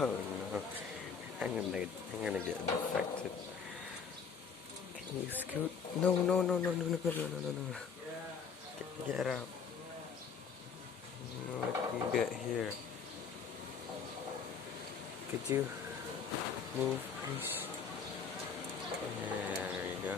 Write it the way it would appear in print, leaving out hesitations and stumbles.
Oh no, I'm gonna get infected. Can you scoot? No, no, no, no, no, no, no, no, no, no. Get out. No, let me get here. Could you move, please? There you go.